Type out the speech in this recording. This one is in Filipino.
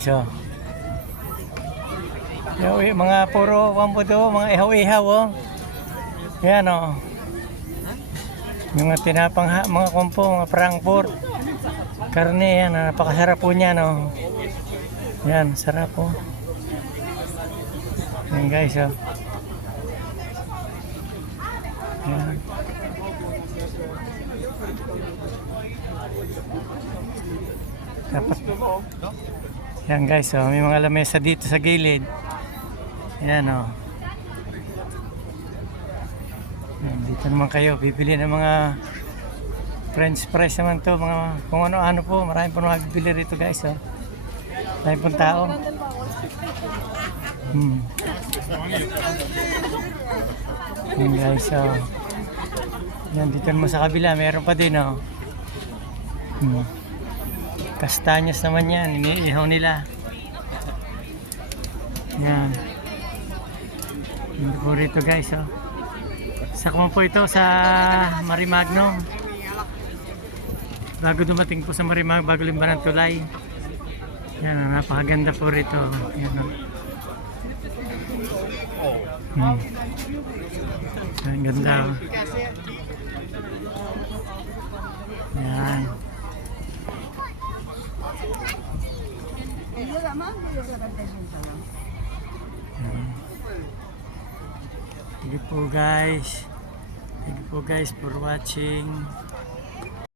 So, mga puro wampudo, mga ihaw-ihaw oh. Yan oh. Yung mga tinapang mga kumpo, mga Frankfurt. Karne yan, napakasarap po niya no. Yan, sarap po. Yan guys oh. Yan. Dapat yan guys, oh, may mga lamesa dito sa gilid. Yan oh. Yan, dito naman kayo, bibili ng mga French fries naman to, mga kung ano-ano po, marami po magbibili rito guys oh. Marami pong tao. Yan guys oh. Yan, dito naman sa kabila, meron pa din oh. Kastanyas naman yan, iniihaw nila. Yan. Hindi po rito guys oh. Sa kumpo ito sa Marimagno. Bago dumating po sa Marimagno, bago limba ng tulay. Yan, napakaganda po rito. Yan oh. Ang ganda oh. Yan. Thank you po guys. Thank you po guys for watching.